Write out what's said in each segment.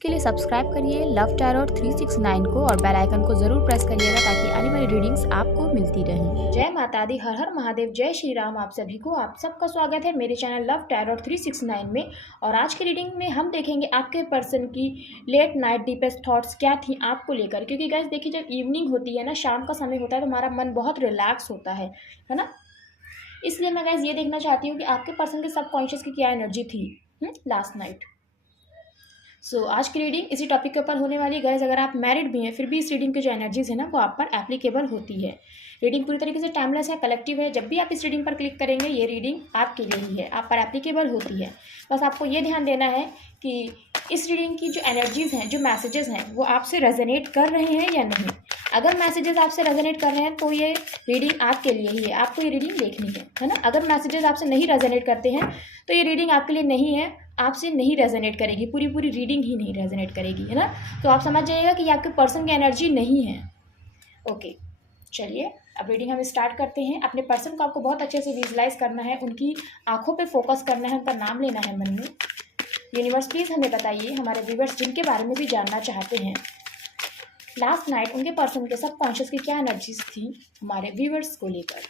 के लिए सब्सक्राइब करिए लव टैरोट 369 को और बेल आइकन को जरूर प्रेस करिएगा ताकि आने वाली रीडिंग्स आपको मिलती रहें। जय माता दी, हर हर महादेव, जय श्री राम। आप सभी को आप सबका स्वागत है मेरे चैनल लव टैरोट 369 में। और आज की रीडिंग में हम देखेंगे आपके पर्सन की लेट नाइट डीपेस्ट थॉट्स क्या थी आपको लेकर। क्योंकि गाइस देखिए, जब इवनिंग होती है ना, शाम का समय होता है, तो हमारा मन बहुत रिलैक्स होता है ना। इसलिए मैं गाइस ये देखना चाहती हूँ कि आपके पर्सन के सबकॉन्शियस की क्या एनर्जी थी लास्ट नाइट। आज की रीडिंग इसी टॉपिक के ऊपर होने वाली है। गाइस अगर आप मैरिड भी हैं फिर भी इस रीडिंग की जो एनर्जीज है ना वो आप पर एप्लीकेबल होती है। रीडिंग पूरी तरीके से टाइमलेस है, कलेक्टिव है। जब भी आप इस रीडिंग पर क्लिक करेंगे ये रीडिंग आपके लिए ही है, आप पर एप्लीकेबल होती है। बस आपको ये ध्यान देना है कि इस रीडिंग की जो एनर्जीज हैं, जो मैसेजेस हैं, वो आपसे रेजोनेट कर रहे हैं या नहीं। अगर मैसेजेस आपसे रेजोनेट कर रहे हैं तो ये रीडिंग आपके लिए ही है, आपको ये रीडिंग देखनी है ना। अगर मैसेजेस आपसे नहीं रेजोनेट करते हैं तो ये रीडिंग आपके लिए नहीं है, आपसे नहीं रेजोनेट करेगी, पूरी रीडिंग ही नहीं रेजोनेट करेगी, है ना। तो आप समझ जाइएगा कि आपके पर्सन की एनर्जी नहीं है। ओके, चलिए अब रीडिंग हम स्टार्ट करते हैं। अपने पर्सन को आपको बहुत अच्छे से विजुलाइज करना है, उनकी आंखों पे फोकस करना है, उनका नाम लेना है मन में। यूनिवर्स प्लीज़ हमें बताइए, हमारे व्यूवर्स जिनके बारे में भी जानना चाहते हैं, लास्ट नाइट उनके पर्सन के सबकॉन्शियस की क्या एनर्जीज थी हमारे व्यूवर्स को लेकर।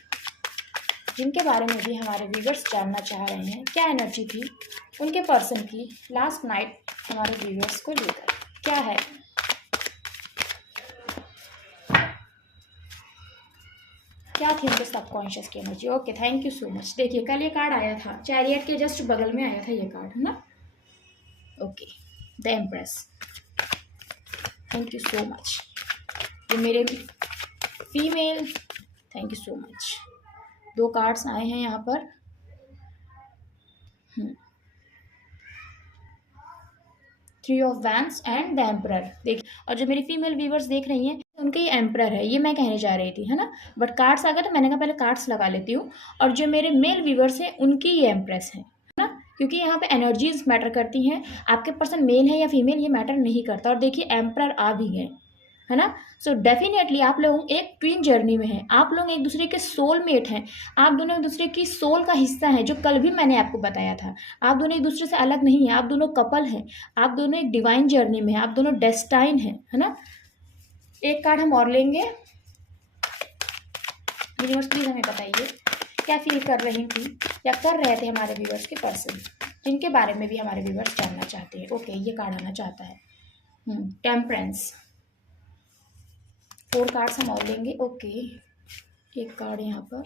जिनके बारे में भी हमारे व्यूवर्स जानना चाह रहे हैं, क्या एनर्जी थी उनके पर्सन की लास्ट नाइट हमारे व्यूवर्स को लेकर, क्या है। क्या थी उनके सबकॉन्शियस की energy. Okay, thank you so much. देखिए कल ये कार्ड आया था, चैरियट के जस्ट बगल में आया था ये कार्ड, है ना। Okay, the empress, thank you so much. ये मेरे female, thank you so much. 2 cards आए हैं यहाँ पर। 3 of wands and the emperor. देखिए, और जो मेरी फीमेल व्यूवर्स देख रही हैं उनके ये एम्परर है, ये मैं कहने जा रही थी, है ना। बट कार्ड्स आ गए तो मैंने कहा पहले कार्ड्स लगा लेती हूँ। और जो मेरे मेल व्यूवर्स हैं उनकी ये एम्प्रेस है ना, क्योंकि यहाँ पे एनर्जीज मैटर करती हैं। आपके पर्सन मेल है या फीमेल ये मैटर नहीं करता। और देखिए एम्परर आ भी गए, है ना। सो डेफिनेटली आप लोग एक ट्विन जर्नी में हैं, आप लोग एक दूसरे के सोलमेट हैं, आप दोनों एक दूसरे की सोल का हिस्सा हैं, जो कल भी मैंने आपको बताया था। आप दोनों एक दूसरे से अलग नहीं हैं, आप दोनों कपल हैं, आप दोनों एक डिवाइन जर्नी में हैं, आप दोनों डेस्टाइन हैं, है ना। एक कार्ड हम और लेंगे। यूनिवर्स प्लीज हमें बताइए क्या फील कर रही थी या कर रहे थे हमारे व्यूवर्स के पर्सन, जिनके बारे में भी हमारे व्यूवर्स जानना चाहते हैं। ओके, ये कार्ड आना चाहता है टेम्परेंस। 4 कार्ड्स हम और लेंगे। ओके, एक कार्ड यहाँ पर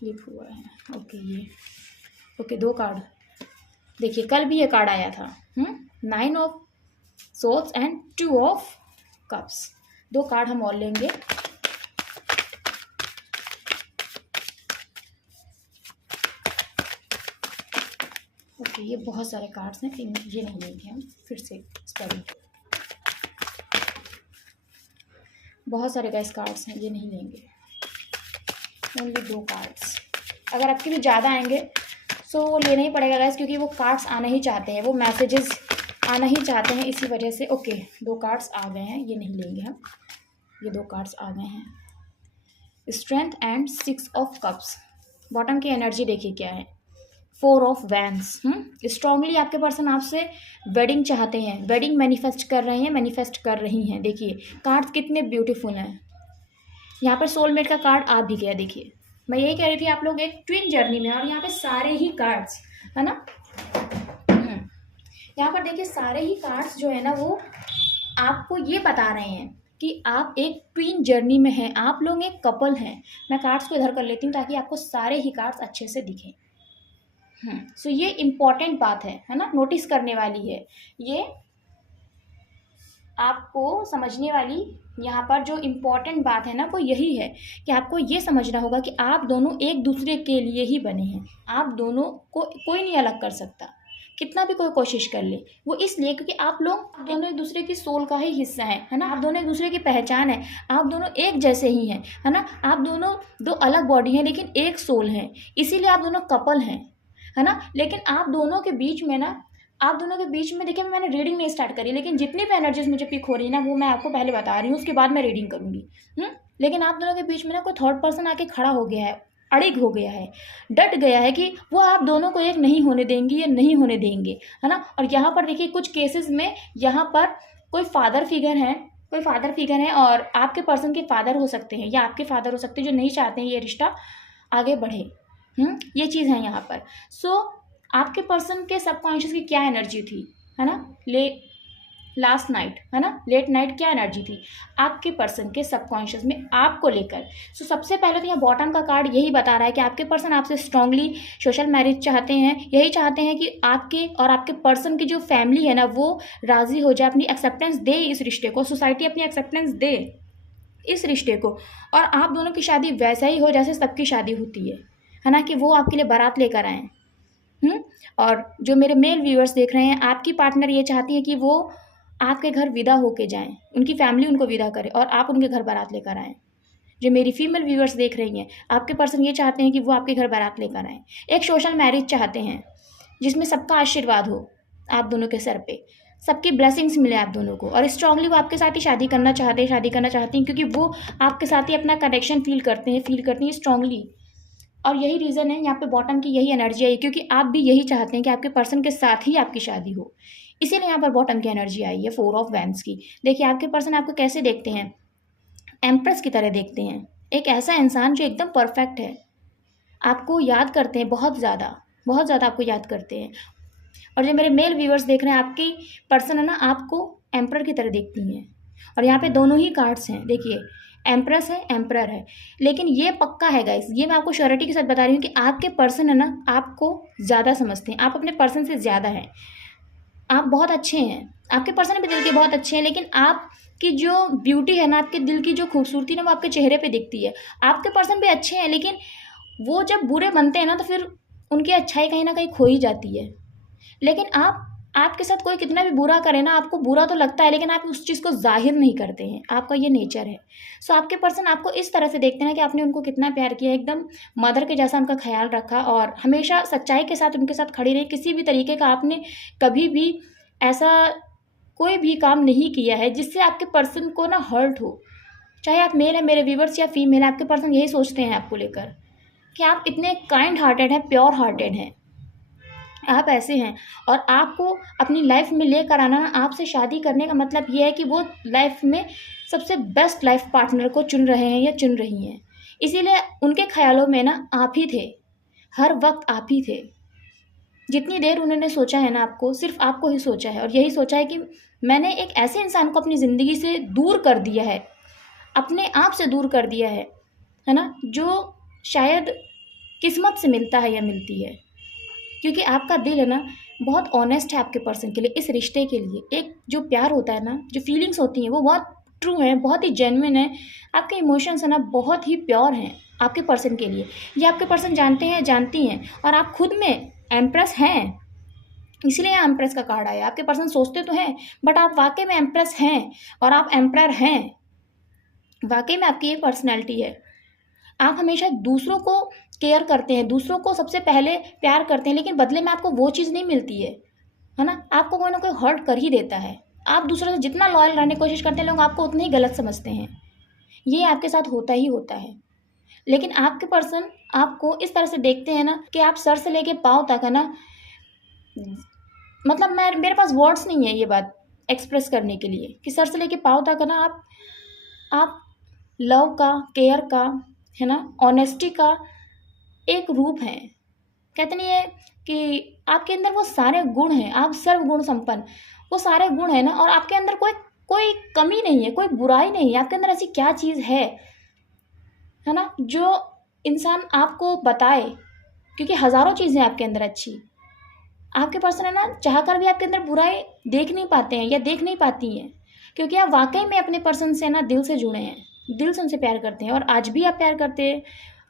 फ्लिप हुआ है। ओके, ये ओके 2 कार्ड। देखिए कल भी ये कार्ड आया था 9 of swords and 2 of cups. 2 card हम और लेंगे। ओके, ये बहुत सारे कार्ड्स हैं, ये नहीं लेंगे हम, फिर से स्टडी। बहुत सारे गैस कार्ड्स हैं, ये नहीं लेंगे, ओनली 2 कार्ड्स। अगर आपके भी ज़्यादा आएंगे तो वो लेना ही पड़ेगा गैस, क्योंकि वो कार्ड्स आना ही चाहते हैं, वो मैसेजेस आना ही चाहते हैं, इसी वजह से। ओके, 2 कार्ड्स आ गए हैं, ये नहीं लेंगे हम, ये 2 कार्ड्स आ गए हैं। Strength and 6 of cups. Bottom की एनर्जी देखिए क्या है, 4 ऑफ वैंड्स। स्ट्रांगली आपके पर्सन आपसे वेडिंग चाहते हैं, वेडिंग मैनिफेस्ट कर रहे हैं, मैनिफेस्ट कर रही हैं। देखिए कार्ड्स कितने ब्यूटीफुल हैं। यहाँ पर सोलमेट का कार्ड आ भी गया। देखिए मैं यही कह रही थी, आप लोग एक ट्विन जर्नी में, और यहाँ पे सारे ही कार्ड्स, है ना। यहाँ पर देखिए सारे ही कार्ड्स जो है ना वो आपको ये बता रहे हैं कि आप एक ट्विन जर्नी में हैं, आप लोग एक कपल हैं। मैं कार्ड्स को इधर कर लेती हूँ ताकि आपको सारे ही कार्ड्स अच्छे से दिखें। सो ये इम्पॉर्टेंट बात है ना, नोटिस करने वाली है, ये आपको समझने वाली यहाँ पर जो इम्पॉर्टेंट बात है ना वो यही है कि आपको ये समझना होगा कि आप दोनों एक दूसरे के लिए ही बने हैं। आप दोनों को कोई नहीं अलग कर सकता, कितना भी कोई कोशिश कर ले। वो इसलिए क्योंकि आप लोग दोनों एक दूसरे की सोल का ही हिस्सा है ना। आप दोनों एक दूसरे की पहचान है, आप दोनों एक जैसे ही हैं, है ना। आप दोनों 2 अलग बॉडी हैं लेकिन एक सोल हैं, इसीलिए आप दोनों कपल हैं, है ना। लेकिन आप दोनों के बीच में ना, आप दोनों के बीच में देखिए, मैंने रीडिंग नहीं स्टार्ट करी, लेकिन जितनी भी एनर्जीज मुझे पिक हो रही है ना वो मैं आपको पहले बता रही हूँ, उसके बाद मैं रीडिंग करूँगी। लेकिन आप दोनों के बीच में ना कोई थर्ड पर्सन आके खड़ा हो गया है, अड़िग हो गया है, डट गया है कि वो आप दोनों को एक नहीं होने देंगी या नहीं होने देंगे, है ना। और यहाँ पर देखिए कुछ केसेस में यहाँ पर कोई फादर फिगर है और आपके पर्सन के फादर हो सकते हैं या आपके फादर हो सकते हैं जो नहीं चाहते हैं ये रिश्ता आगे बढ़े। ये चीज़ है यहाँ पर। सो आपके पर्सन के सबकॉन्शियस की क्या एनर्जी थी, है ना, लास्ट नाइट, है ना, लेट नाइट क्या एनर्जी थी आपके पर्सन के सबकॉन्शियस में आपको लेकर। सो सबसे पहले तो यहाँ बॉटम का कार्ड यही बता रहा है कि आपके पर्सन आपसे स्ट्रांगली सोशल मैरिज चाहते हैं, यही चाहते हैं कि आपके और आपके पर्सन की जो फैमिली है ना वो राज़ी हो जाए, अपनी एक्सेप्टेंस दे इस रिश्ते को, सोसाइटी अपनी एक्सेप्टेंस दे इस रिश्ते को, और आप दोनों की शादी वैसा ही हो जैसे सबकी शादी होती है ना, कि वो आपके लिए बारात लेकर आएँ। और जो मेरे मेल व्यूअर्स देख रहे हैं, आपकी पार्टनर ये चाहती है कि वो आपके घर विदा होके जाएं, उनकी फैमिली उनको विदा करे और आप उनके घर बारात लेकर आएँ। जो मेरी फीमेल व्यूअर्स देख रही हैं, आपके पर्सन ये चाहते हैं कि वो आपके घर बारात लेकर आएँ। एक सोशल मैरिज चाहते हैं जिसमें सबका आशीर्वाद हो आप दोनों के सर पे, सबकी ब्लेसिंग्स मिले आप दोनों को, और स्ट्रांगली वो आपके साथ ही शादी करना चाहती हैं क्योंकि वो आपके साथ ही अपना कनेक्शन फील करते हैं स्ट्रांगली। और यही रीज़न है यहाँ पे बॉटम की यही एनर्जी आई, क्योंकि आप भी यही चाहते हैं कि आपके पर्सन के साथ ही आपकी शादी हो, इसीलिए यहाँ पर बॉटम की एनर्जी आई है 4 ऑफ वैंड्स की। देखिए आपके पर्सन आपको कैसे देखते हैं, एम्प्रेस की तरह देखते हैं, एक ऐसा इंसान जो एकदम परफेक्ट है, आपको याद करते हैं बहुत ज़्यादा आपको याद करते हैं। और जो मेरे मेल व्यूअर्स देख रहे हैं, आपकी पर्सन है ना आपको एम्परर की तरह देखती हैं। और यहाँ पे दोनों ही कार्ड्स हैं, देखिए एम्प्रेस है, एम्परर है, लेकिन ये पक्का है गाइस, ये मैं आपको श्योरिटी के साथ बता रही हूँ कि आपके पर्सन है ना आपको ज़्यादा समझते हैं, आप अपने पर्सन से ज़्यादा हैं, आप बहुत अच्छे हैं, आपके पर्सन भी दिल के बहुत अच्छे हैं, लेकिन आपकी जो ब्यूटी है ना, आपके दिल की जो खूबसूरती ना वो आपके चेहरे पे दिखती है। आपके पर्सन भी अच्छे हैं, लेकिन वो जब बुरे बनते हैं ना तो फिर उनकी अच्छाई कहीं ना कहीं खो ही जाती है। लेकिन आपके साथ कोई कितना भी बुरा करे ना, आपको बुरा तो लगता है, लेकिन आप उस चीज़ को जाहिर नहीं करते हैं, आपका ये नेचर है। सो आपके पर्सन आपको इस तरह से देखते हैं कि आपने उनको कितना प्यार किया, एकदम मदर के जैसा उनका ख्याल रखा और हमेशा सच्चाई के साथ उनके साथ खड़ी रही। किसी भी तरीके का आपने कभी भी ऐसा कोई भी काम नहीं किया है जिससे आपके पर्सन को ना हर्ट हो। चाहे आप मेल है मेरे व्यूवर्स या फीमेल, आपके पर्सन यही सोचते हैं आपको लेकर कि आप इतने काइंड हार्टेड हैं, प्योर हार्टेड हैं, आप ऐसे हैं। और आपको अपनी लाइफ में लेकर आना, आपसे शादी करने का मतलब ये है कि वो लाइफ में सबसे बेस्ट लाइफ पार्टनर को चुन रहे हैं या चुन रही हैं। इसीलिए उनके ख्यालों में ना आप ही थे, हर वक्त आप ही थे। जितनी देर उन्होंने सोचा है ना आपको, सिर्फ आपको ही सोचा है, और यही सोचा है कि मैंने एक ऐसे इंसान को अपनी ज़िंदगी से दूर कर दिया है, अपने आप से दूर कर दिया है ना, जो शायद किस्मत से मिलता है या मिलती है। क्योंकि आपका दिल है ना बहुत ऑनेस्ट है आपके पर्सन के लिए, इस रिश्ते के लिए। एक जो प्यार होता है ना, जो फीलिंग्स होती हैं वो बहुत ट्रू है, बहुत ही जेन्युइन है। आपके इमोशंस है ना बहुत ही प्योर हैं आपके पर्सन के लिए, ये आपके पर्सन जानते हैं, जानती हैं। और आप खुद में एम्प्रेस हैं, इसलिए यहाँ एम्प्रेस का कार्ड आया। आपके पर्सन सोचते तो हैं, बट आप वाकई में एम्प्रेस हैं और आप एम्परर हैं। वाकई में आपकी ये पर्सनैलिटी है। आप हमेशा दूसरों को केयर करते हैं, दूसरों को सबसे पहले प्यार करते हैं, लेकिन बदले में आपको वो चीज़ नहीं मिलती है ना। आपको कोई ना कोई हर्ट कर ही देता है। आप दूसरों से जितना लॉयल रहने की कोशिश करते हैं, लोग आपको उतने ही गलत समझते हैं। ये आपके साथ होता ही होता है। लेकिन आपके पर्सन आपको इस तरह से देखते हैं ना कि आप सर से लेके पाँव तक है ना, मतलब मेरे पास वर्ड्स नहीं है ये बात एक्सप्रेस करने के लिए कि सर से लेके पाँव तक है ना आप लव का, केयर का, है ना, ऑनेस्टी का एक रूप है। कहते नहीं है कि आपके अंदर वो सारे गुण हैं, आप सर्व गुण संपन्न, वो सारे गुण हैं ना, और आपके अंदर कोई कमी नहीं है, कोई बुराई नहीं है। आपके अंदर ऐसी क्या चीज़ है ना, जो इंसान आपको बताए, क्योंकि हज़ारों चीज़ें आपके अंदर अच्छी। आपके पर्सन है ना चाहकर भी आपके अंदर बुराई देख नहीं पाते हैं या देख नहीं पाती हैं, क्योंकि आप वाकई में अपने पर्सन से ना दिल से जुड़े हैं, दिल से उनसे प्यार करते हैं। और आज भी आप प्यार करते हैं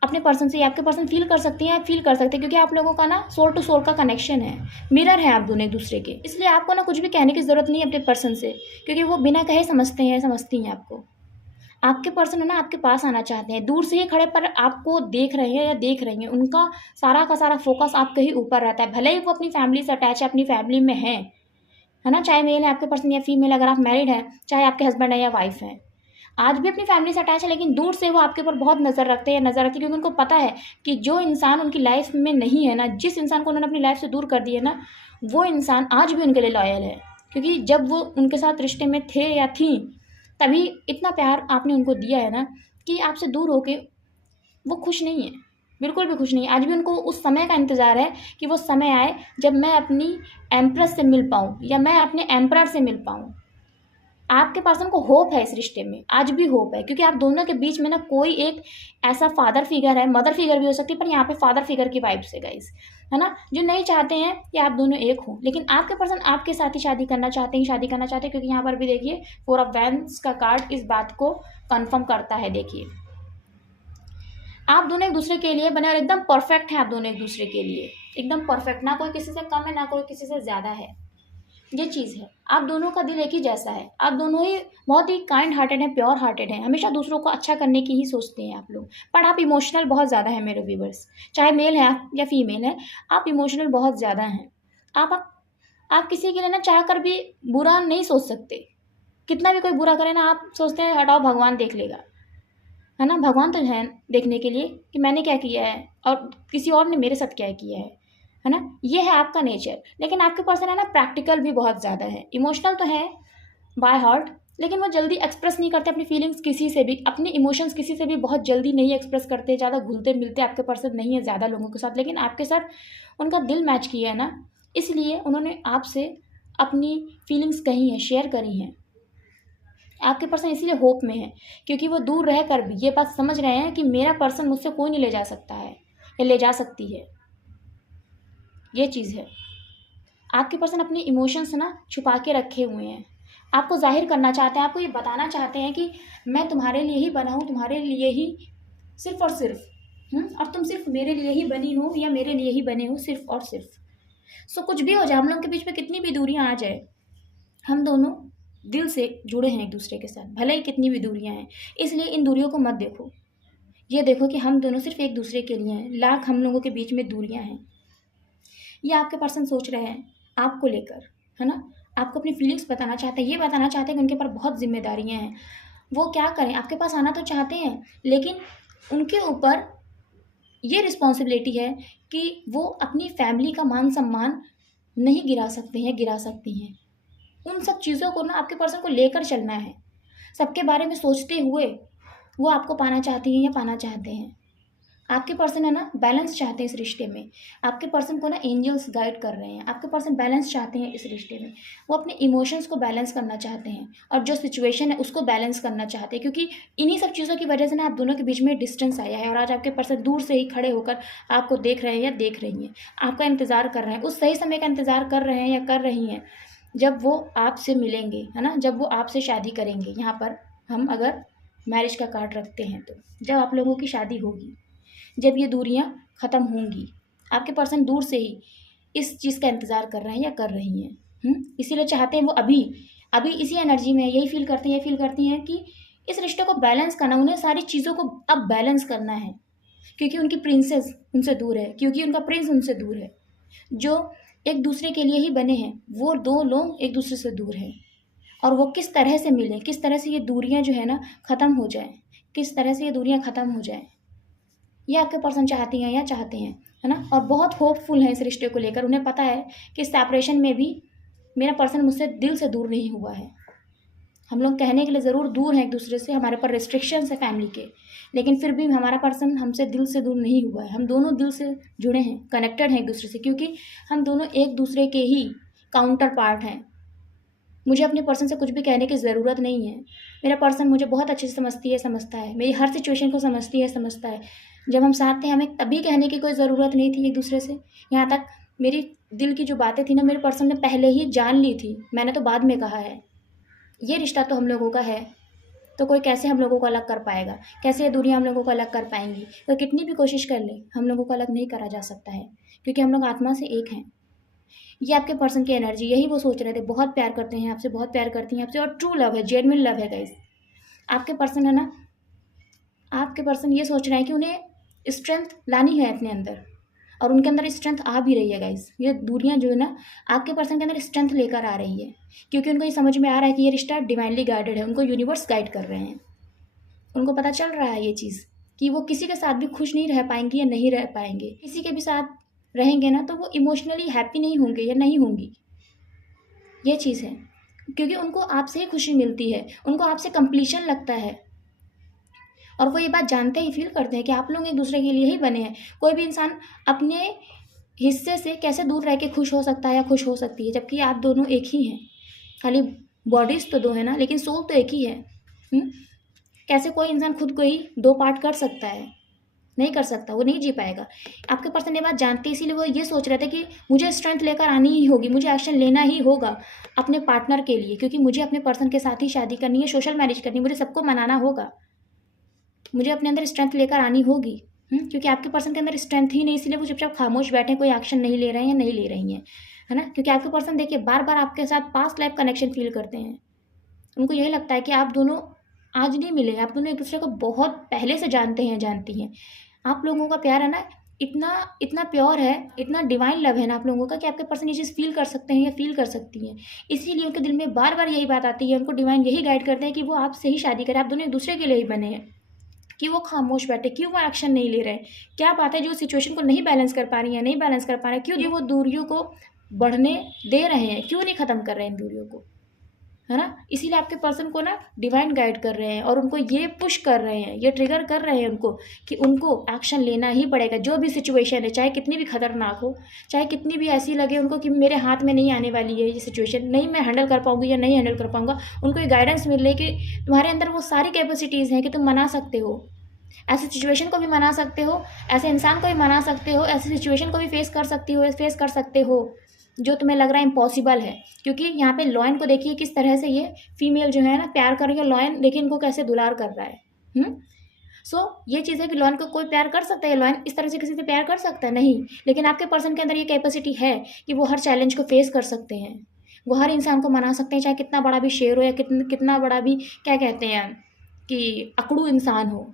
अपने पर्सन से, आपके पर्सन फील कर सकती हैं, आप फील कर सकते हैं, क्योंकि आप लोगों का ना सोल टू सोल का कनेक्शन है, मिरर है आप दोनों एक दूसरे के। इसलिए आपको ना कुछ भी कहने की ज़रूरत नहीं है अपने पर्सन से, क्योंकि वो बिना कहे समझते हैं, समझती हैं आपको। आपके पर्सन है ना आपके पास आना चाहते हैं, दूर से ही खड़े पर आपको देख रहे हैं या देख रही हैं, उनका सारा का सारा फोकस आपके ही ऊपर रहता है। भले ही वो अपनी फैमिली से अटैच है, अपनी फैमिली में है ना, चाहे मेल है आपके पर्सन या फीमेल, अगर आप मैरिड हैं, चाहे आपके हस्बैंड है या वाइफ है, आज भी अपनी फैमिली से अटैच है, लेकिन दूर से वो आपके ऊपर बहुत नज़र रखते हैं, नज़र रखते हैं, क्योंकि उनको पता है कि जो इंसान उनकी लाइफ में नहीं है ना, जिस इंसान को उन्होंने अपनी लाइफ से दूर कर दिया ना, वो इंसान आज भी उनके लिए लॉयल है। क्योंकि जब वो उनके साथ रिश्ते में थे या थी, तभी इतना प्यार आपने उनको दिया है ना, कि आपसे दूर होके वो खुश नहीं है, बिल्कुल भी खुश नहीं है। आज भी उनको उस समय का इंतज़ार है कि वो समय आए जब मैं अपनी एम्प्रेस से मिल पाऊँ या मैं अपने एम्परर से मिल पाऊँ। आपके पर्सन को होप है इस रिश्ते में, आज भी होप है, क्योंकि आप दोनों के बीच में ना कोई एक ऐसा फादर फिगर है, मदर फिगर भी हो सकती है, पर यहाँ पे फादर फिगर की वाइब्स है गाइस, है ना, जो नहीं चाहते हैं कि आप दोनों एक हो। लेकिन आपके पर्सन आपके साथ ही शादी करना चाहते हैं, शादी करना चाहते हैं, क्योंकि यहाँ पर भी देखिए 4 ऑफ वैंड्स का कार्ड इस बात को कन्फर्म करता है। देखिए आप दोनों एक दूसरे के लिए बने और एकदम परफेक्ट हैं, आप दोनों एक दूसरे के लिए एकदम परफेक्ट, ना कोई किसी से कम है, ना कोई किसी से ज़्यादा है। ये चीज़ है, आप दोनों का दिल एक ही जैसा है, आप दोनों ही बहुत ही काइंड हार्टेड हैं, प्योर हार्टेड हैं, हमेशा दूसरों को अच्छा करने की ही सोचते हैं आप लोग। पर आप इमोशनल बहुत ज़्यादा हैं मेरे व्यूवर्स, चाहे मेल है आप या फीमेल है, आप इमोशनल बहुत ज़्यादा हैं। आप किसी के लिए ना चाह कर भी बुरा नहीं सोच सकते, कितना भी कोई बुरा करे ना, आप सोचते हैं हटाओ भगवान देख लेगा, है ना, भगवान तो है देखने के लिए कि मैंने क्या किया है और किसी और ने मेरे साथ क्या किया है ना, ये है आपका नेचर। लेकिन आपके पर्सन है ना प्रैक्टिकल भी बहुत ज़्यादा है, इमोशनल तो है बाय हार्ट, लेकिन वो जल्दी एक्सप्रेस नहीं करते अपनी फीलिंग्स किसी से भी, अपने इमोशंस किसी से भी बहुत जल्दी नहीं एक्सप्रेस करते, ज़्यादा घुलते मिलते आपके पर्सन नहीं है ज़्यादा लोगों के साथ। लेकिन आपके साथ उनका दिल मैच किया है ना, इसलिए उन्होंने आपसे अपनी फीलिंग्स कही हैं, शेयर करी हैं। आपके पर्सन इसलिए होप में है, क्योंकि वो दूर रह कर भी ये बात समझ रहे हैं कि मेरा पर्सन मुझसे कोई नहीं ले जा सकता है या ले जा सकती है। ये चीज़ है, आपके पर्सन अपने इमोशंस ना छुपा के रखे हुए हैं, आपको जाहिर करना चाहते हैं, आपको ये बताना चाहते हैं कि मैं तुम्हारे लिए ही बना हूँ, तुम्हारे लिए ही सिर्फ और सिर्फ, और तुम सिर्फ मेरे लिए ही बनी हो या मेरे लिए ही बने हो, सिर्फ और सिर्फ। सो कुछ भी हो जाए, हम लोग के बीच में कितनी भी दूरियां आ जाए, हम दोनों दिल से जुड़े हैं एक दूसरे के साथ, भले ही कितनी भी दूरियां हैं। इसलिए इन दूरियों को मत देखो, ये देखो कि हम दोनों सिर्फ एक दूसरे के लिए हैं, लाख हम लोगों के बीच में दूरियां हैं। ये आपके पर्सन सोच रहे हैं आपको लेकर, है ना, आपको अपनी फीलिंग्स बताना चाहते हैं, ये बताना चाहते हैं कि उनके ऊपर बहुत जिम्मेदारियां हैं। वो क्या करें, आपके पास आना तो चाहते हैं, लेकिन उनके ऊपर ये रिस्पॉन्सिबिलिटी है कि वो अपनी फैमिली का मान सम्मान नहीं गिरा सकते हैं, गिरा सकती हैं। उन सब चीज़ों को ना आपके पर्सन को लेकर चलना है, सबके बारे में सोचते हुए वो आपको पाना चाहती हैं या पाना चाहते हैं। आपके पर्सन है ना बैलेंस चाहते हैं इस रिश्ते में, आपके पर्सन को ना एंजल्स गाइड कर रहे हैं, आपके पर्सन बैलेंस चाहते हैं इस रिश्ते में, वो अपने इमोशंस को बैलेंस करना चाहते हैं और जो सिचुएशन है उसको बैलेंस करना चाहते हैं, क्योंकि इन्हीं सब चीज़ों की वजह से ना आप दोनों के बीच में डिस्टेंस आया है और आज आपके पर्सन दूर से ही खड़े होकर आपको देख रहे हैं या देख रही हैं, आपका इंतज़ार कर रहे हैं, उस सही समय का इंतज़ार कर रहे हैं या कर रही हैं जब वो आपसे मिलेंगे, है ना, जब वो आपसे शादी करेंगे। यहाँ पर हम अगर मैरिज का कार्ड रखते हैं तो जब आप लोगों की शादी होगी, जब ये दूरियां ख़त्म होंगी, आपके पर्सन दूर से ही इस चीज़ का इंतज़ार कर रहे हैं या कर रही हैं, इसीलिए चाहते हैं वो अभी अभी इसी एनर्जी में यही फील करते हैं, ये फील करती हैं कि इस रिश्ते को बैलेंस करना, उन्हें सारी चीज़ों को अब बैलेंस करना है, क्योंकि उनकी प्रिंसेस उनसे दूर है, क्योंकि उनका प्रिंस उनसे दूर है। जो एक दूसरे के लिए ही बने हैं, वो दो लोग एक दूसरे से दूर हैं, और वो किस तरह से मिले, किस तरह से ये दूरियां जो है ना ख़त्म हो जाए, किस तरह से ये दूरियां ख़त्म हो जाए, ये आपके पर्सन चाहती हैं या चाहते हैं, है ना, और बहुत होपफुल हैं इस रिश्ते को लेकर। उन्हें पता है कि सेपरेशन में भी मेरा पर्सन मुझसे दिल से दूर नहीं हुआ है, हम लोग कहने के लिए ज़रूर दूर हैं एक दूसरे से, हमारे पर रिस्ट्रिक्शंस है फैमिली के, लेकिन फिर भी हमारा पर्सन हमसे दिल से दूर नहीं हुआ है, हम दोनों दिल से जुड़े हैं, कनेक्टेड हैं एक दूसरे से, क्योंकि हम दोनों एक दूसरे के ही काउंटर पार्ट हैं। मुझे अपने पर्सन से कुछ भी कहने की ज़रूरत नहीं है, मेरा पर्सन मुझे बहुत अच्छे से समझता है, मेरी हर सिचुएशन को समझता है। जब हम साथ थे हमें तभी कहने की कोई ज़रूरत नहीं थी एक दूसरे से, यहाँ तक मेरी दिल की जो बातें थी ना मेरे पर्सन ने पहले ही जान ली थी, मैंने तो बाद में कहा है। ये रिश्ता तो हम लोगों का है, तो कोई कैसे हम लोगों को अलग कर पाएगा, कैसे ये दूरियां हम लोगों को अलग कर पाएंगी, तो कितनी भी कोशिश कर ले हम लोगों को अलग नहीं करा जा सकता है, क्योंकि हम लोग आत्मा से एक हैं। ये आपके पर्सन की एनर्जी, यही वो सोच रहे थे, बहुत प्यार करते हैं आपसे, बहुत प्यार करती हैं आपसे, और ट्रू लव है, जेन्युइन लव है गाइस। आपके पर्सन है ना, आपके पर्सन ये सोच रहे हैं कि उन्हें स्ट्रेंथ लानी है अपने अंदर, और उनके अंदर स्ट्रेंथ आ भी रही है गाइस। ये दूरियां जो है ना आपके पर्सन के अंदर स्ट्रेंथ लेकर आ रही है, क्योंकि उनको ये समझ में आ रहा है कि ये रिश्ता डिवाइनली गाइडेड है, उनको यूनिवर्स गाइड कर रहे हैं। उनको पता चल रहा है ये चीज़ कि वो किसी के साथ भी खुश नहीं रह पाएँगी या नहीं रह पाएँगे। किसी के भी साथ रहेंगे ना तो वो इमोशनली हैप्पी नहीं होंगे या नहीं होंगी, ये चीज़ है। क्योंकि उनको आपसे ही खुशी मिलती है, उनको आपसे कंप्लीशन लगता है और वो ये बात जानते ही फ़ील करते हैं कि आप लोग एक-दूसरे के लिए ही बने हैं। कोई भी इंसान अपने हिस्से से कैसे दूर रह के खुश हो सकता है या खुश हो सकती है, जबकि आप दोनों एक ही हैं। खाली बॉडीज़ तो 2 है ना, लेकिन सोल तो एक ही है। हुँ? कैसे कोई इंसान खुद को ही 2 पार्ट कर सकता है? नहीं कर सकता, वो नहीं जी पाएगा। आपके पर्सन ये बात जानते हैं, इसीलिए वो ये सोच रहे थे कि मुझे स्ट्रेंथ लेकर आनी ही होगी, मुझे एक्शन लेना ही होगा अपने पार्टनर के लिए, क्योंकि मुझे अपने पर्सन के साथ ही शादी करनी है, सोशल मैरिज करनी है, मुझे सबको मनाना होगा। मुझे अपने अंदर स्ट्रेंथ लेकर आनी होगी। क्योंकि आपके पर्सन के अंदर स्ट्रेंथ ही नहीं, इसलिए वो चुपचाप खामोश बैठे, कोई एक्शन नहीं ले रहे हैं या नहीं ले रही हैं, है ना? क्योंकि आपके पर्सन देखिए बार-बार आपके साथ पास्ट लाइफ कनेक्शन फ़ील करते हैं। उनको यही लगता है कि आप दोनों आज नहीं मिले, आप दोनों एक-दूसरे को बहुत पहले से जानते हैं, जानती हैं। आप लोगों का प्यार है ना इतना इतना प्योर है, इतना डिवाइन लव है ना आप लोगों का कि आपके पर्सन ये चीज़ फ़ील कर सकते हैं या फ़ील कर सकती हैं। इसीलिए उनके दिल में बार-बार यही बात आती है, उनको डिवाइन यही गाइड करते हैं कि वो आपसे ही शादी करें, आप दोनों एक-दूसरे के लिए ही बने हैं। कि वो खामोश बैठे, क्यों वो एक्शन नहीं ले रहे हैं? क्या बात है जो सिचुएशन को नहीं बैलेंस कर पा रही हैं, नहीं बैलेंस कर पा रहे हैं, क्यों ये वो दूरियों को बढ़ने दे रहे हैं, क्यों नहीं ख़त्म कर रहे हैं इन दूरियों को, है ना? इसीलिए आपके पर्सन को ना डिवाइन गाइड कर रहे हैं और उनको ये पुश कर रहे हैं, ये ट्रिगर कर रहे हैं उनको कि उनको एक्शन लेना ही पड़ेगा, जो भी सिचुएशन है, चाहे कितनी भी खतरनाक हो, चाहे कितनी भी ऐसी लगे उनको कि मेरे हाथ में नहीं आने वाली है ये सिचुएशन, नहीं मैं हैंडल कर पाऊँगी या नहीं हैंडल कर पाऊँगा, उनको ये गाइडेंस मिल रही है कि तुम्हारे अंदर वो सारी कैपेसिटीज़ हैं कि तुम मना सकते हो। ऐसी सिचुएशन को भी मना सकते हो, ऐसे इंसान को भी मना सकते हो, ऐसी सिचुएशन को भी फेस कर सकते हो, जो तुम्हें लग रहा है इम्पॉसिबल है। क्योंकि यहाँ पे लॉयन को देखिए किस तरह से ये फीमेल जो है ना प्यार कर रही है, लॉयन देखिए इनको कैसे दुलार कर रहा है। सो ये चीज़ है कि लॉयन को कोई प्यार कर सकता है, लॉयन इस तरह से किसी से प्यार कर सकता है? नहीं। लेकिन आपके पर्सन के अंदर ये कैपेसिटी है कि वो हर चैलेंज को फेस कर सकते हैं। वो हर इंसान को मना सकते हैं, चाहे कितना बड़ा भी शेर हो या कितना बड़ा भी क्या कहते हैं कि अकड़ू इंसान हो।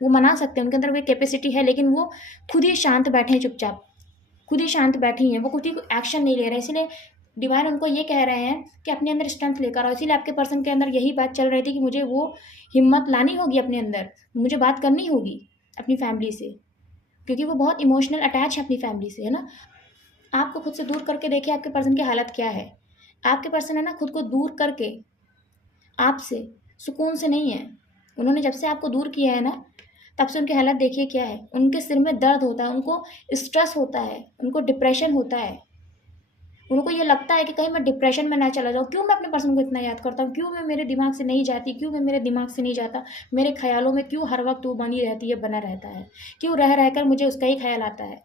वो मना सकते हैं, उनके अंदर वो कैपेसिटी है, लेकिन वो खुद ही शांत बैठे हैं चुपचाप, खुद ही शांत बैठी हैं, वो खुद ही एक्शन नहीं ले रहे हैं। इसीलिए डिवाइन उनको ये कह रहे हैं कि अपने अंदर स्ट्रेंथ लेकर आओ। इसीलिए आपके पर्सन के अंदर यही बात चल रही थी कि मुझे वो हिम्मत लानी होगी अपने अंदर, मुझे बात करनी होगी अपनी फैमिली से, क्योंकि वो बहुत इमोशनल अटैच है अपनी फैमिली से, है ना? आपको खुद से दूर करके देखिए आपके पर्सन की हालत क्या है। आपके पर्सन है ना खुद को दूर करके आपसे सुकून से नहीं है। उन्होंने जब से आपको दूर किया है ना, तब से उनकी हालत देखिए क्या है। उनके सिर में दर्द होता है, उनको स्ट्रेस होता है, उनको डिप्रेशन होता है। उनको ये लगता है कि कहीं मैं डिप्रेशन में ना चला जाऊँ। क्यों मैं अपने पर्सन को इतना याद करता हूँ? क्यों मैं मेरे दिमाग से नहीं जाती? क्यों मैं मेरे दिमाग से नहीं जाता? मेरे ख़्यालों में क्यों हर वक़्त वो बनी रहती है, बना रहता है? क्यों रह कर मुझे उसका ही ख़्याल आता है?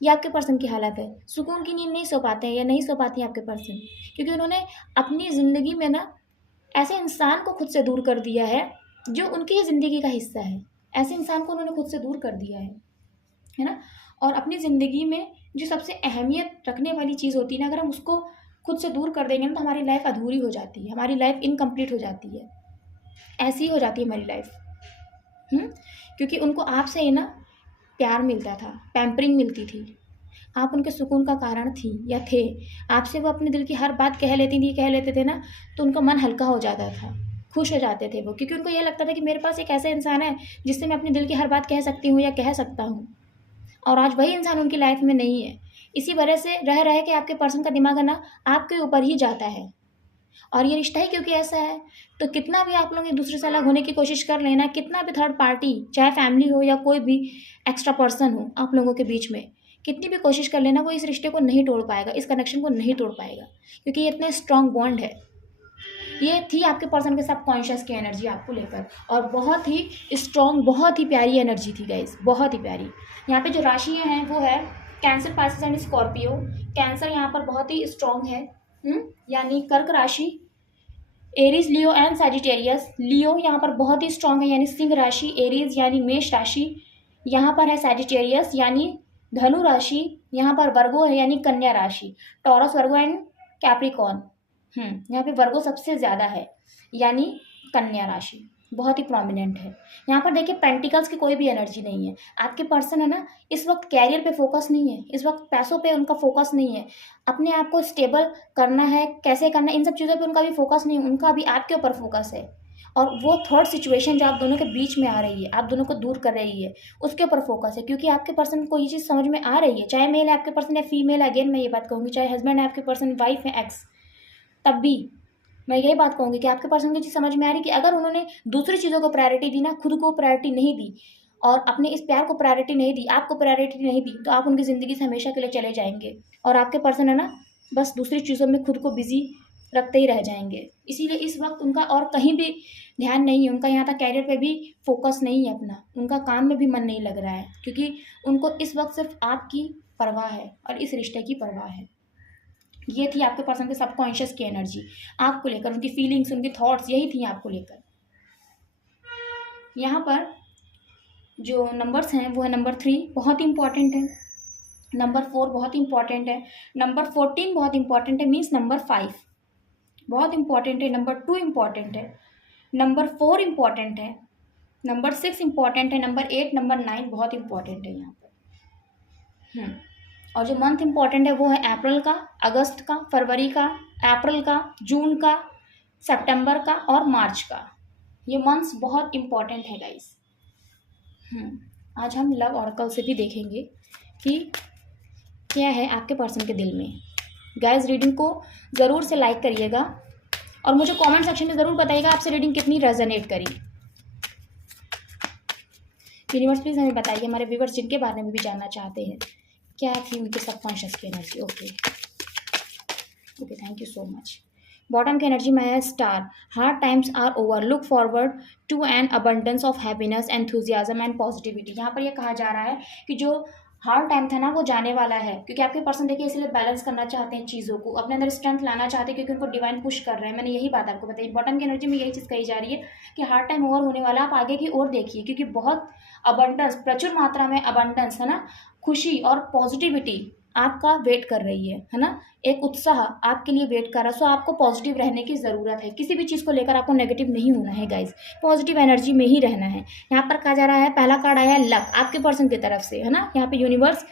ये आपके पर्सन की हालत है। सुकून की नींद नहीं सो पाते हैं या नहीं सो पाती हैं आपके पर्सन, क्योंकि उन्होंने अपनी ज़िंदगी में ना ऐसे इंसान को खुद से दूर कर दिया है, जो उनकी ही ज़िंदगी का हिस्सा है। ऐसे इंसान को उन्होंने खुद से दूर कर दिया है ना? और अपनी ज़िंदगी में जो सबसे अहमियत रखने वाली चीज़ होती है ना, अगर हम उसको खुद से दूर कर देंगे ना, तो हमारी लाइफ अधूरी हो जाती है, हमारी लाइफ इनकम्प्लीट हो जाती है। ऐसी हो जाती है हमारी लाइफ। क्योंकि उनको आपसे ही ना प्यार मिलता था, पैम्परिंग मिलती थी। आप उनके सुकून का कारण थी या थे। आपसे वो अपने दिल की हर बात कह लेते थे ना, तो उनका मन हल्का हो जाता था, खुश हो जाते थे वो, क्योंकि उनको ये लगता था कि मेरे पास एक ऐसा इंसान है जिससे मैं अपने दिल की हर बात कह सकती हूँ या कह सकता हूँ। और आज वही इंसान उनकी लाइफ में नहीं है। इसी वजह से रह के आपके पर्सन का दिमाग है ना आपके ऊपर ही जाता है। और ये रिश्ता ही क्योंकि ऐसा है, तो कितना भी आप लोग एक दूसरे से अलग होने की कोशिश कर लेना, कितना भी थर्ड पार्टी चाहे फैमिली हो या कोई भी एक्स्ट्रा पर्सन हो आप लोगों के बीच में, कितनी भी कोशिश कर लेना, वो इस रिश्ते को नहीं तोड़ पाएगा, इस कनेक्शन को नहीं तोड़ पाएगा, क्योंकि ये इतना स्ट्रॉन्ग बॉन्ड है। ये थी आपके पर्सन के साथ कॉन्शियस की एनर्जी आपको लेकर, और बहुत ही स्ट्रॉन्ग, बहुत ही प्यारी एनर्जी थी गाइस, बहुत ही प्यारी। यहाँ पे जो राशियाँ हैं वो है cancer, Pisces and Scorpio. Cancer यहाँ पर बहुत ही स्ट्रॉन्ग है, यानी कर्क राशि, एरीज, लियो एंड सैजिटेरियस। लियो यहाँ पर बहुत ही स्ट्रॉन्ग है यानी सिंह राशि, एरीज यानी मेष राशि, यहाँ पर है सैजिटेरियस यानी धनु राशि, यहाँ पर वर्गो है यानी कन्या राशि, टॉरस, वर्गो एंड कैप्रिकॉर्न। यहाँ पे वर्गो सबसे ज़्यादा है यानी कन्या राशि बहुत ही प्रोमिनेंट है। यहाँ पर देखिए पेंटिकल्स की कोई भी एनर्जी नहीं है। आपके पर्सन है ना इस वक्त कैरियर पे फोकस नहीं है, इस वक्त पैसों पे उनका फोकस नहीं है, अपने आप को स्टेबल करना है, कैसे करना है, इन सब चीज़ों पे उनका भी फोकस नहीं है, उनका भी आपके ऊपर फोकस है और वो थर्ड सिचुएशन जो आप दोनों के बीच में आ रही है, आप दोनों को दूर कर रही है, उसके ऊपर फोकस है। क्योंकि आपके पर्सन को ये चीज़ समझ में आ रही है, चाहे मेल है आपके पर्सन या फीमेल है, अगेन मैं ये बात कहूँगी, चाहे हस्बैंड है आपके पर्सन, वाइफ है, एक्स, तब भी मैं यही बात कहूँगी कि आपके पर्सन को चीज़ समझ में आ रही है कि अगर उन्होंने दूसरी चीज़ों को प्रायोरिटी दी ना, खुद को प्रायोरिटी नहीं दी और अपने इस प्यार को प्रायोरिटी नहीं दी, आपको प्रायोरिटी नहीं दी, तो आप उनकी ज़िंदगी से हमेशा के लिए चले जाएंगे। और आपके पर्सन है ना, बस दूसरी चीज़ों में खुद को बिजी रखते ही रह जाएंगे। इसीलिए इस वक्त उनका और कहीं भी ध्यान नहीं है, उनका यहाँ तक कैरियर पे भी फोकस नहीं है अपना, उनका काम में भी मन नहीं लग रहा है, क्योंकि उनको इस वक्त सिर्फ आपकी परवाह है और इस रिश्ते की परवाह है। ये थी आपके पर्सन के सबकॉन्शियस की एनर्जी आपको लेकर, उनकी फीलिंग्स, उनकी थॉट्स यही थी आपको लेकर। यहाँ पर जो नंबर्स हैं वो है नंबर 3 बहुत इंपॉर्टेंट है, नंबर 4 बहुत इंपॉर्टेंट है, नंबर 14 बहुत इंपॉर्टेंट है, मीन्स नंबर 5 बहुत इंपॉर्टेंट है, नंबर 2 इंपॉर्टेंट है, नंबर 4 इंपॉर्टेंट है, नंबर 6 इंपॉर्टेंट है, नंबर 8, नंबर 9 बहुत इंपॉर्टेंट है यहाँ पर। और जो मंथ इंपॉर्टेंट है वो है अप्रैल का, अगस्त का, फरवरी का, अप्रैल का, जून का, सितंबर का और मार्च का। ये मंथ्स बहुत इंपॉर्टेंट है गाइस। आज हम लव ऑरेकल से भी देखेंगे कि क्या है आपके पर्सन के दिल में। गाइस रीडिंग को ज़रूर से लाइक करिएगा और मुझे कमेंट सेक्शन में ज़रूर बताइएगा आपसे रीडिंग कितनी रेजोनेट करी। यूनिवर्स प्लीज़ हमें बताइए, हमारे व्यूअर्स जिनके बारे में भी जानना चाहते हैं क्या थी उनके सबकॉन्शियस की energy. Okay, thank you so much. Bottom की एनर्जी में है star, hard times are over, look forward to an abundance of happiness, enthusiasm and positivity. यहाँ पर यह कहा जा रहा है कि जो हार्ड टाइम था ना वो जाने वाला है, क्योंकि आपके पर्सन देखिए इसलिए बैलेंस करना चाहते हैं चीज़ों को, अपने अंदर स्ट्रेंथ लाना चाहते हैं, क्योंकि उनको डिवाइन पुश कर रहे हैं। मैंने यही बात आपको बताई। बॉटम की एनर्जी में यही चीज़ कही जा रही है कि हार्ड टाइम ओवर होने वाला, आप आगे की ओर देखिए, क्योंकि बहुत अबंडेंस, प्रचुर मात्रा में अबंडेंस है ना, खुशी और पॉजिटिविटी आपका वेट कर रही है ना, एक उत्साह आपके लिए वेट कर रहा है। सो आपको पॉजिटिव रहने की ज़रूरत है, किसी भी चीज़ को लेकर आपको नेगेटिव नहीं होना है गाइस, पॉजिटिव एनर्जी में ही रहना है। यहाँ पर कहा जा रहा है, पहला कार्ड आया है लक, आपके पर्सन की तरफ से है ना। यहाँ पे यूनिवर्स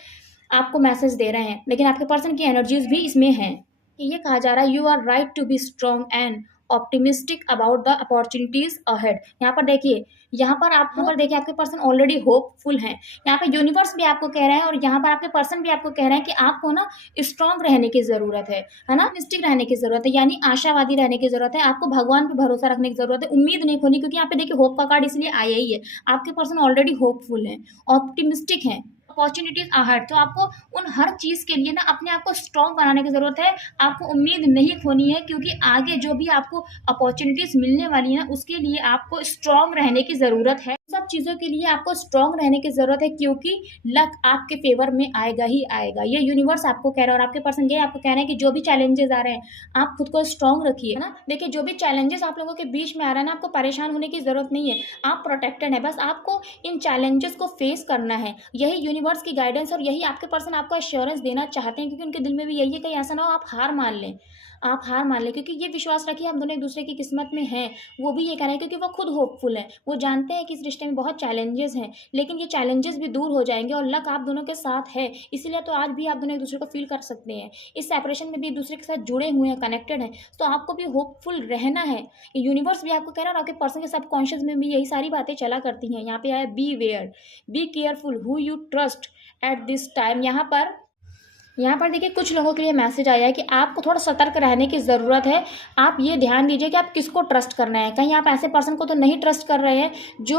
आपको मैसेज दे रहे हैं, लेकिन आपके पर्सन की एनर्जीज भी इसमें हैं। ये कहा जा रहा है, you are right to be strong and optimistic about the opportunities ahead. यहाँ पर देखिए, आपके पर्सन ऑलरेडी होपफुल हैं। यहाँ पे यूनिवर्स भी आपको कह रहे हैं और यहाँ पर आपके पर्सन भी आपको कह रहे हैं कि आपको ना स्ट्रॉन्ग रहने की ज़रूरत है ना, ऑप्टिमिस्टिक रहने की ज़रूरत है, यानी आशावादी रहने की ज़रूरत है। आपको भगवान पे भरोसा रखने की ज़रूरत है, उम्मीद नहीं खोनी, क्योंकि यहाँ पे देखिए होप का कार्ड इसलिए आया ही है। आपके पर्सन ऑलरेडी होपफुल हैं, ऑप्टिमिस्टिक हैं, अपॉर्चुनिटीज अहेड। तो आपको उन हर चीज़ के लिए ना अपने आप को स्ट्रॉन्ग बनाने की ज़रूरत है। आपको उम्मीद नहीं खोनी है, क्योंकि आगे जो भी आपको अपॉर्चुनिटीज मिलने वाली है ना, उसके लिए आपको स्ट्रॉन्ग रहने की ज़रूरत है। सब चीज़ों के लिए आपको स्ट्रॉन्ग रहने की ज़रूरत है, क्योंकि लक आपके फेवर में आएगा ही आएगा। ये यूनिवर्स आपको कह रहा है और आपके पर्सन ये आपको कह रहे हैं कि जो भी चैलेंजेस आ रहे हैं आप खुद को स्ट्रॉन्ग रखिए ना। देखिए जो भी चैलेंजेस आप लोगों के बीच में आ रहा है ना, आपको परेशान होने की ज़रूरत नहीं है, आप प्रोटेक्टेड है। बस आपको इन चैलेंजेस को फेस करना है, यही यूनिवर्स की गाइडेंस और यही आपके पर्सन आपको एश्योरेंस देना चाहते हैं, क्योंकि उनके दिल में भी यही है कि ऐसा ना हो आप हार मान लें, क्योंकि ये विश्वास रखिए हम दोनों एक दूसरे की किस्मत में हैं। वो भी ये कह रहे हैं क्योंकि वो खुद होपफुल है, वो जानते हैं कि इस रिश्ते में बहुत चैलेंजेस हैं, लेकिन ये चैलेंजेस भी दूर हो जाएंगे और लक आप दोनों के साथ है। इसलिए तो आज भी आप दोनों एक दूसरे को फील कर सकते हैं, इस सेपरेशन में भी एक दूसरे के साथ जुड़े हुए हैं, कनेक्टेड हैं। तो आपको भी होपफुल रहना है, यूनिवर्स भी आपको कह रहा है और आपके पर्सन के सबकॉन्शियस में भी यही सारी बातें चला करती हैं। यहाँ पे आया beware, be careful who you trust at this time. यहाँ पर देखिए कुछ लोगों के लिए मैसेज आया है कि आपको थोड़ा सतर्क रहने की ज़रूरत है। आप ये ध्यान दीजिए कि आप किसको ट्रस्ट करना है। कहीं आप ऐसे पर्सन को तो नहीं ट्रस्ट कर रहे हैं जो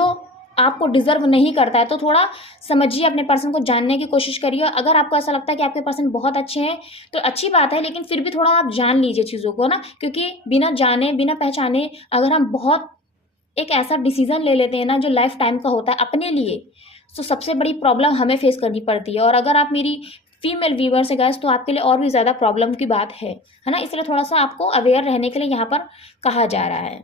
आपको डिज़र्व नहीं करता है, तो थोड़ा समझिए, अपने पर्सन को जानने की कोशिश करिए। अगर आपको ऐसा लगता है कि आपके पर्सन बहुत अच्छे हैं तो अच्छी बात है, लेकिन फिर भी थोड़ा आप जान लीजिए चीज़ों को ना, क्योंकि बिना जाने बिना पहचाने अगर हम बहुत एक ऐसा डिसीज़न ले लेते हैं ना जो लाइफ टाइम का होता है अपने लिए, तो सबसे बड़ी प्रॉब्लम हमें फेस करनी पड़ती है। और अगर आप मेरी फीमेल व्यूवर से गाइस तो आपके लिए और भी ज़्यादा प्रॉब्लम की बात है ना, इसलिए थोड़ा सा आपको अवेयर रहने के लिए यहाँ पर कहा जा रहा है।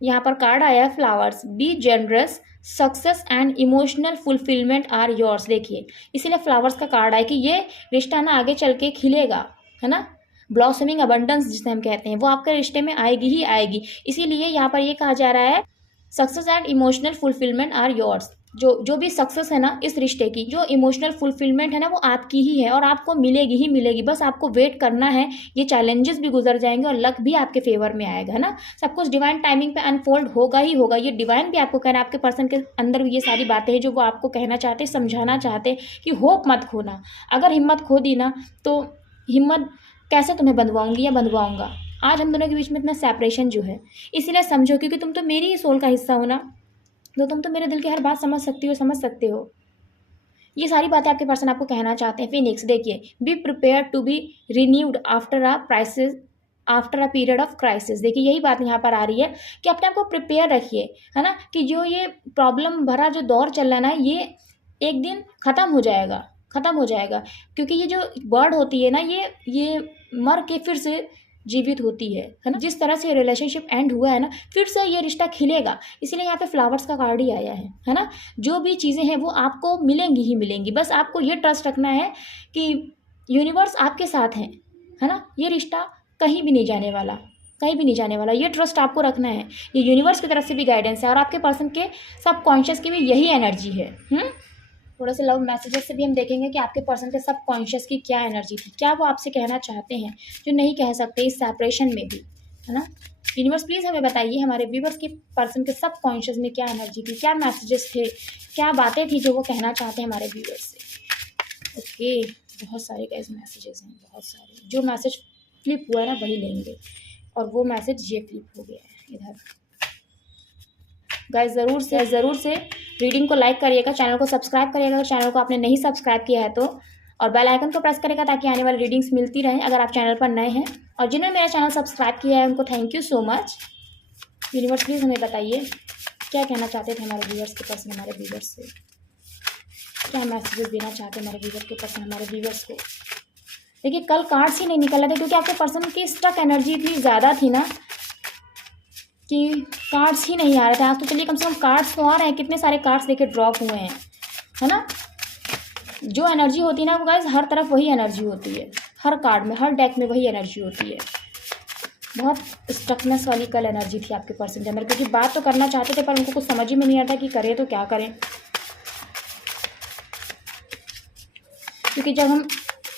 यहाँ पर कार्ड आया है flowers, be generous, success and emotional fulfilment are yours. देखिए इसीलिए फ्लावर्स का कार्ड आया कि ये रिश्ता ना आगे चल के खिलेगा, है ना, ब्लॉसमिंग अबंडेंस जिसे हम कहते हैं, वो आपके रिश्ते में आएगी ही आएगी। इसीलिए यहाँ पर ये कहा जा रहा है success and emotional fulfilment are yours. जो जो भी सक्सेस है ना इस रिश्ते की, जो इमोशनल फुलफिलमेंट है ना वो आपकी ही है और आपको मिलेगी ही मिलेगी। बस आपको वेट करना है, ये चैलेंजेस भी गुजर जाएंगे और लक भी आपके फेवर में आएगा, है ना। सब कुछ डिवाइन टाइमिंग पे अनफोल्ड होगा ही होगा। ये डिवाइन भी आपको कह रहा है, आपके पर्सन के अंदर ये सारी बातें हैं जो वो आपको कहना चाहते, समझाना चाहते कि होप मत खोना। अगर हिम्मत खो दी ना तो हिम्मत कैसे तुम्हें बंधवाऊंगी या बंधवाऊंगा। आज हम दोनों के बीच में इतना सेपरेशन जो है, इसीलिए समझो, क्योंकि तुम तो मेरी ही सोल का हिस्सा हो ना, तो तुम तो मेरे दिल की हर बात समझ सकती हो, समझ सकते हो। ये सारी बातें आपके पर्सन आपको कहना चाहते हैं। फिनिक्स देखिए, be prepare to be renewed after a crisis, after a period of crisis. देखिए यही बात यहाँ पर आ रही है कि अपने आप को प्रिपेयर रखिए, है ना, कि जो ये प्रॉब्लम भरा जो दौर चल रहा है ना, ये एक दिन ख़त्म हो जाएगा, ख़त्म हो जाएगा। क्योंकि ये जो वर्ड होती है ना, ये मर के फिर से जीवित होती है ना। जिस तरह से रिलेशनशिप एंड हुआ है ना, फिर से ये रिश्ता खिलेगा। इसीलिए यहाँ पे फ्लावर्स का कार्ड ही आया है ना। जो भी चीज़ें हैं वो आपको मिलेंगी ही मिलेंगी। बस आपको ये ट्रस्ट रखना है कि यूनिवर्स आपके साथ है ना। ये रिश्ता कहीं भी नहीं जाने वाला, कहीं भी नहीं जाने वाला। ये ट्रस्ट आपको रखना है। ये यूनिवर्स की तरफ से भी गाइडेंस है और आपके पर्सन के सबकॉन्शियस की भी यही एनर्जी है। थोड़े से लव मैसेजेस से भी हम देखेंगे कि आपके पर्सन के सबकॉन्शियस की क्या एनर्जी थी, क्या वो आपसे कहना चाहते हैं जो नहीं कह सकते इस सेपरेशन में भी, है ना। यूनिवर्स प्लीज़ हमें बताइए हमारे व्यूवर्स के पर्सन के सबकॉन्शियस में क्या एनर्जी थी, क्या मैसेजेस थे, क्या बातें थी जो वो कहना चाहते हैं हमारे व्यूवर्स से। ओके, बहुत सारे गाइस मैसेजेस हैं, बहुत सारे। जो मैसेज फ्लिप हुआ है ना वही लेंगे, और वो मैसेज ये फ्लिप हो गया है इधर। गाइस ज़रूर से रीडिंग को लाइक करिएगा, चैनल को सब्सक्राइब करिएगा अगर चैनल को आपने नहीं सब्सक्राइब किया है तो, और बेल आइकन को प्रेस करेगा ताकि आने वाली रीडिंग्स मिलती रहें अगर आप चैनल पर नए हैं। और जिन्होंने मेरा चैनल सब्सक्राइब किया है उनको thank you so much. Universe please हमें बताइए क्या कहना चाहते थे हमारे व्यूवर्स के पर्सन, हमारे व्यूवर्स से क्या मैसेजेस देना चाहते हैं हमारे व्यूवर्स के पर्सन हमारे व्यूवर्स को। देखिए कल कार्ड्स ही नहीं निकल रहे थे क्योंकि आपके पर्सन की स्टक एनर्जी इतनी ज़्यादा थी ना कि कार्ड्स ही नहीं आ रहे थे। आज तो चलिए कम से कम कार्ड्स तो आ रहे हैं, कितने सारे कार्ड्स देखे ड्रॉप हुए हैं, है ना। जो एनर्जी होती है ना वो गाइस हर तरफ वही एनर्जी होती है, हर कार्ड में हर डेक में वही एनर्जी होती है। बहुत स्टकनेस वाली कल एनर्जी थी आपके पर्सन के अंदर, क्योंकि बात तो करना चाहते थे पर उनको कुछ समझ ही में नहीं आता कि करें तो क्या करें। क्योंकि जब हम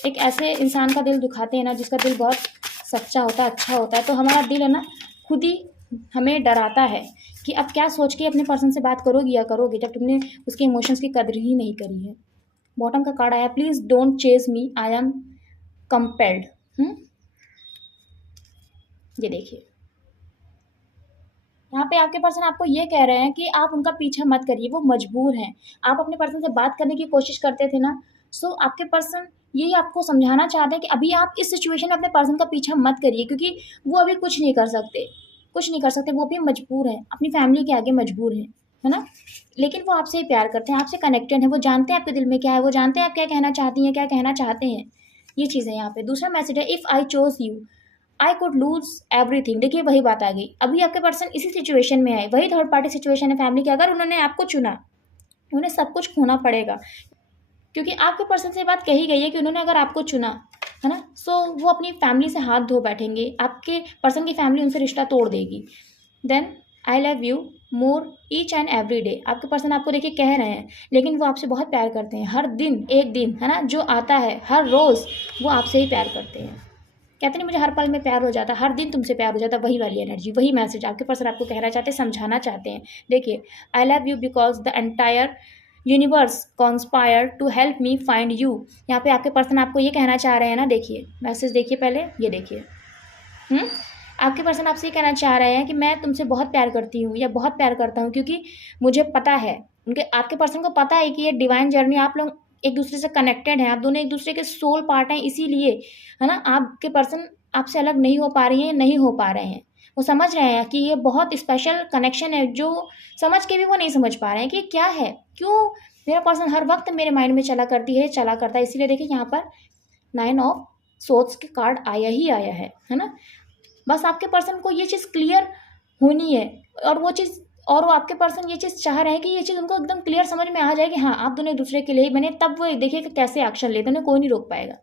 एक ऐसे इंसान का दिल दुखाते हैं ना जिसका दिल बहुत सच्चा होता है, अच्छा होता है, तो हमारा दिल है ना खुद ही हमें डराता है कि अब क्या सोच के अपने पर्सन से बात करोगी या करोगे जब तुमने उसके इमोशंस की कदर ही नहीं करी है। बॉटम का कार्ड आया, please don't chase me, I am compelled. ये देखिए यहाँ पे आपके पर्सन आपको ये कह रहे हैं कि आप उनका पीछा मत करिए, वो मजबूर हैं। आप अपने पर्सन से बात करने की कोशिश करते थे ना, सो आपके पर्सन यही आपको समझाना चाहते हैं कि अभी आप इस सिचुएशन में अपने पर्सन का पीछा मत करिए, क्योंकि वो अभी कुछ नहीं कर सकते, कुछ नहीं कर सकते। वो भी मजबूर हैं, अपनी फैमिली के आगे मजबूर हैं, है ना। लेकिन वो आपसे ही प्यार करते हैं, आपसे कनेक्टेड हैं, वो जानते हैं आपके दिल में क्या है, वो जानते हैं आप क्या कहना चाहती हैं, क्या कहना चाहते हैं। ये चीज़ है यहाँ पे। दूसरा मैसेज है, if I chose you I could loose everything. देखिए वही बात आ गई, अभी आपके पर्सन इसी सिचुएशन में है, वही थर्ड पार्टी सिचुएशन है फैमिली की। अगर उन्होंने आपको चुना उन्हें सब कुछ खोना पड़ेगा, क्योंकि आपके पर्सन से बात कही गई है कि उन्होंने अगर आपको चुना, है ना, सो वो अपनी फैमिली से हाथ धो बैठेंगे, आपके पर्सन की फैमिली उनसे रिश्ता तोड़ देगी। Then I love you more each and every day. आपके पर्सन आपको देखिए कह रहे हैं, लेकिन वो आपसे बहुत प्यार करते हैं। हर दिन एक दिन, है ना, जो आता है हर रोज़ वो आपसे ही प्यार करते हैं। कहते नहीं मुझे हर पल में प्यार हो जाता, हर दिन तुमसे प्यार हो जाता, वही वाली एनर्जी, वही मैसेज आपके पर्सन आपको कहना चाहते हैं, समझाना चाहते हैं। देखिए, I love you because the entire universe conspire to help me find you. यहाँ पे आपके पर्सन आपको ये कहना चाह रहे हैं ना, देखिए मैसेज देखिए पहले, ये देखिए। आपके पर्सन आपसे ये कहना चाह रहे हैं कि मैं तुमसे बहुत प्यार करती हूँ या बहुत प्यार करता हूँ, क्योंकि मुझे पता है, उनके आपके पर्सन को पता है कि ये डिवाइन जर्नी, आप लोग एक दूसरे से कनेक्टेड हैं, आप दोनों एक दूसरे के सोल पार्ट हैं, इसीलिए, है ना, आपके पर्सन आपसे अलग नहीं हो पा रही हैं, नहीं हो पा रहे हैं। वो समझ रहे हैं कि ये बहुत स्पेशल कनेक्शन है, जो समझ के भी वो नहीं समझ पा रहे हैं कि क्या है, क्यों मेरा पर्सन हर वक्त मेरे माइंड में चला करता है। इसीलिए देखिए यहाँ पर 9 ऑफ सोर्ड्स के कार्ड आया ही आया है ना। बस आपके पर्सन को ये चीज़ क्लियर होनी है, और वो आपके पर्सन ये चीज़ चाह रहे हैं कि ये चीज़ उनको एकदम क्लियर समझ में आ जाए कि हाँ आप दोनों एक दूसरे के लिए ही बने, तब वो देखिए कि कैसे एक्शन लेते हैं, उन्हें कोई नहीं रोक पाएगा,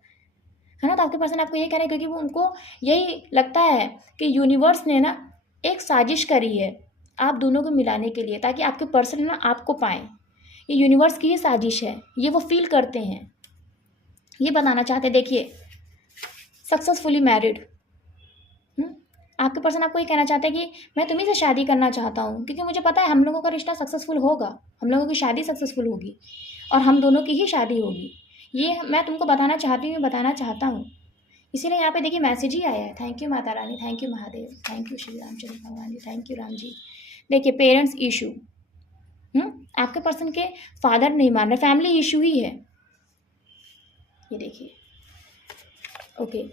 है ना। तो आपके पर्सन आपको ये कह रहे हैं क्योंकि वो उनको यही लगता है कि यूनिवर्स ने ना एक साजिश करी है आप दोनों को मिलाने के लिए, ताकि आपके पर्सन ना आपको पाएँ। ये यूनिवर्स की ही साजिश है, ये वो फील करते हैं, ये बताना चाहते हैं। देखिए सक्सेसफुली मैरिड, आपके पर्सन आपको ये कहना चाहते हैं कि मैं तुम्ही से शादी करना चाहता हूँ, क्योंकि मुझे पता है हम लोगों का रिश्ता सक्सेसफुल होगा, हम लोगों की शादी सक्सेसफुल होगी और हम दोनों की ही शादी होगी। ये मैं तुमको बताना चाहती हूँ, बताना चाहता हूँ। इसीलिए यहाँ पे देखिए मैसेज ही आया है। Thank you Mata Rani, thank you Mahadev, thank you Shri Ramchandra भगवान जी, थैंक यू राम जी। देखिए पेरेंट्स इशू, आपके पर्सन के फादर नहीं मान रहे, फैमिली इशू ही है ये। देखिए okay,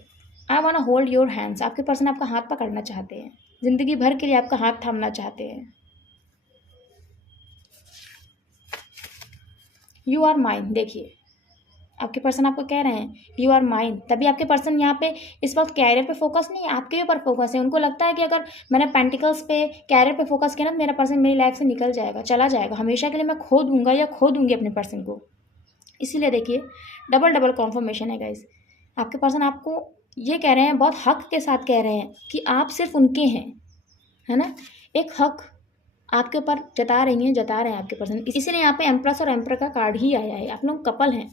I want hold your hands, आपके पर्सन आपका हाथ पकड़ना चाहते हैं, जिंदगी भर के लिए आपका हाथ थामना चाहते हैं। यू आर माइन, देखिए आपके पर्सन आपको कह रहे हैं यू आर माइन। तभी आपके पर्सन यहाँ पे इस वक्त कैरियर पे फोकस नहीं है, आपके ऊपर फोकस है। उनको लगता है कि अगर मैंने पेंटिकल्स पे कैरियर पे फोकस किया ना, मेरा पर्सन मेरी लाइफ से निकल जाएगा, चला जाएगा, हमेशा के लिए मैं खो दूंगा या खो दूंगी अपने पर्सन को। इसीलिए देखिए डबल डबल कॉन्फर्मेशन है गाइज। आपके पर्सन आपको ये कह रहे हैं, बहुत हक के साथ कह रहे हैं कि आप सिर्फ उनके हैं, है ना। एक हक आपके ऊपर जता रही हैं, जता रहे हैं आपके पर्सन। इसीलिए यहाँ पे एम्प्रेस और एम्पर का कार्ड ही आया है। आप लोग कपल हैं,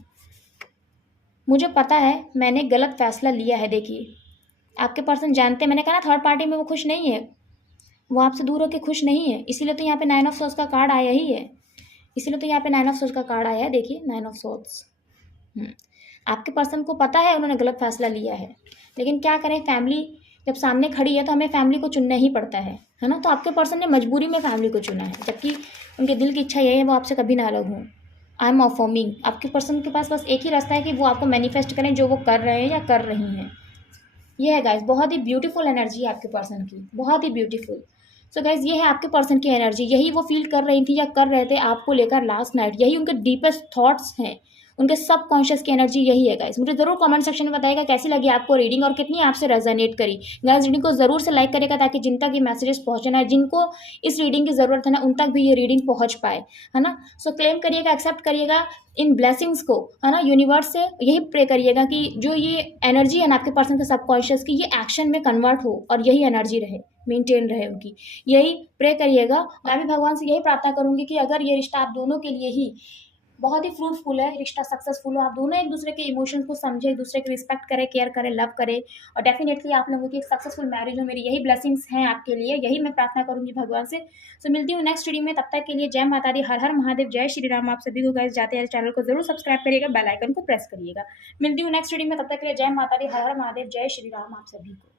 मुझे पता है मैंने गलत फैसला लिया है। देखिए आपके पर्सन जानते हैं, मैंने कहा ना थर्ड पार्टी में वो खुश नहीं है, वो आपसे दूर होकर खुश नहीं है। इसीलिए तो यहाँ पे 9 ऑफ सोर्ड्स का कार्ड आया ही है, इसीलिए तो यहाँ पे 9 ऑफ सोर्ड्स का कार्ड आया है। देखिए 9 ऑफ सोर्ड्स, आपके पर्सन को पता है उन्होंने गलत फैसला लिया है, लेकिन क्या करें, फैमिली जब सामने खड़ी है तो हमें फैमिली को चुनना ही पड़ता है ना। तो आपके पर्सन ने मजबूरी में फैमिली को चुना है, जबकि उनके दिल की इच्छा यही है वो आपसे कभी ना अलग हों। आई एम अफर्मिंग, आपके पर्सन के पास बस एक ही रास्ता है कि वो आपको मैनिफेस्ट करें जो वो कर रहे हैं या कर रही हैं। ये है गाइज, बहुत ही ब्यूटीफुल एनर्जी है आपके पर्सन की, बहुत ही ब्यूटीफुल। सो गाइज ये है आपके पर्सन की एनर्जी, यही वो फील कर रही थी या कर रहे थे आपको लेकर लास्ट नाइट, यही उनके डीपेस्ट थॉट्स हैं, उनके सब कॉन्शियस की एनर्जी यही है गाइज। मुझे जरूर कमेंट सेक्शन में बताइएगा कैसी लगी आपको रीडिंग और कितनी आपसे रेजोनेट करी। गाइज रीडिंग को जरूर से लाइक करिएगा ताकि जिन तक ये मैसेजेस पहुंचना है, जिनको इस रीडिंग की जरूरत है ना, उन तक भी ये रीडिंग पहुंच पाए, है ना। सो क्लेम करिएगा, एक्सेप्ट करिएगा इन ब्लेसिंग्स को, है ना। यूनिवर्स से यही प्रे करिएगा कि जो ये एनर्जी है ना आपके पर्सन के सबकॉन्शियस की, ये एक्शन में कन्वर्ट हो और यही एनर्जी रहे, मेंटेन रहे उनकी, यही प्रे करिएगा। मैं भी भगवान से यही प्रार्थना करूंगी कि अगर ये रिश्ता आप दोनों के लिए ही बहुत ही फ्रूटफुल है, रिश्ता सक्सेसफुल हो, आप दोनों एक दूसरे के इमोशंस को समझे, एक दूसरे की रिस्पेक्ट करें, केयर करें, लव करें, और डेफिनेटली आप लोगों की एक सक्सेसफुल मैरिज हो। मेरी यही ब्लेसिंग्स हैं आपके लिए, यही मैं प्रार्थना करूंगी भगवान से। सो मिलती हूँ नेक्स्ट वीडियो में, तब तक के लिए जय माता दी, हर हर महादेव, जय श्री राम। आप सभी को गाइस जाते हैं चैनल को जरूर सब्सक्राइब करिएगा, बेल आइकन को प्रेस करिएगा। मिलती हूँ नेक्स्ट वीडियो में, तब तक के लिए जय माता दी, हर हर महादेव, जय श्री राम आप सभी को।